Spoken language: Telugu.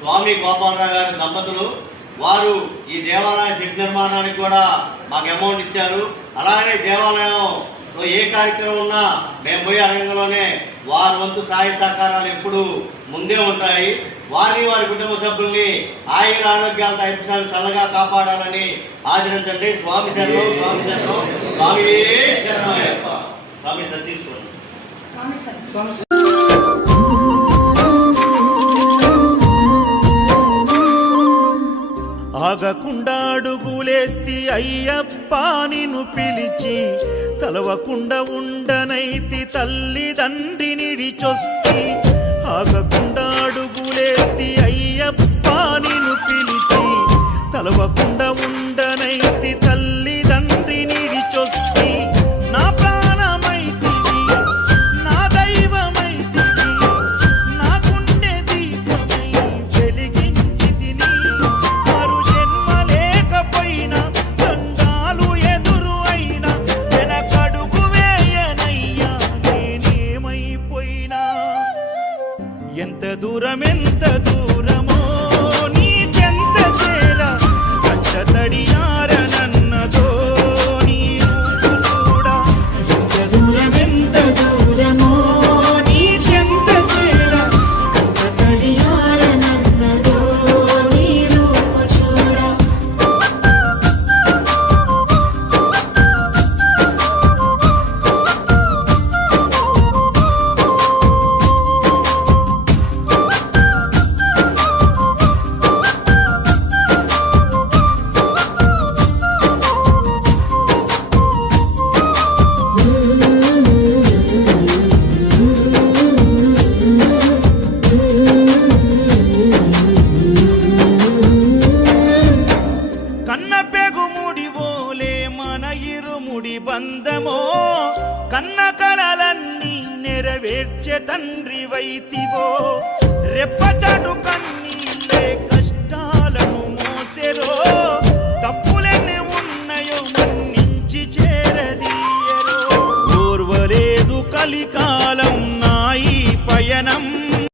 స్వామి గోపాలరావు గారి దంపతులు వారు ఈ దేవాలయ శిల్ప నిర్మాణానికి కూడా మాకు అమౌంట్ ఇచ్చారు. అలాగే దేవాలయంలో ఏ కార్యక్రమం ఉన్నా మేము పోయి అడగంలోనే వారి వంతు సహాయ సహకారాలు ఎప్పుడు ముందే ఉంటాయి. వారిని వారి కుటుంబ సభ్యుల్ని ఆయుర ఆరోగ్యాలతో ఐపిసాన్ని చల్లగా కాపాడాలని ఆచరించండి స్వామి శరణం స్వామి శరణం. స్వామి శరణమయ్యప్ప స్వామి సతీశ్వరం ఆగకుండా అడుగులేస్తి అయ్యప్ప నిన్ను పిలిచి తలవకుండా ఉండనైతి తల్లిదండ్రి నిడిచొస్తి. ఆగకుండా అడుగులేస్తి అయ్యప్ప నిన్ను పిలిచి తలవకుండా ఉండ ఎంత దూరం ఎంత దూరమో ముడి బంధమో కన్న కళలన్నీ నెరవేర్చే తండ్రి వైతివో. రెప్పచడు కన్నీళ్ళే కష్టాలను మోసెరో. తప్పులెన్ని ఉన్నాయో మన్నించి చేరదీయరో. ఓర్వలేదు కలికాలం నాయి పయనం.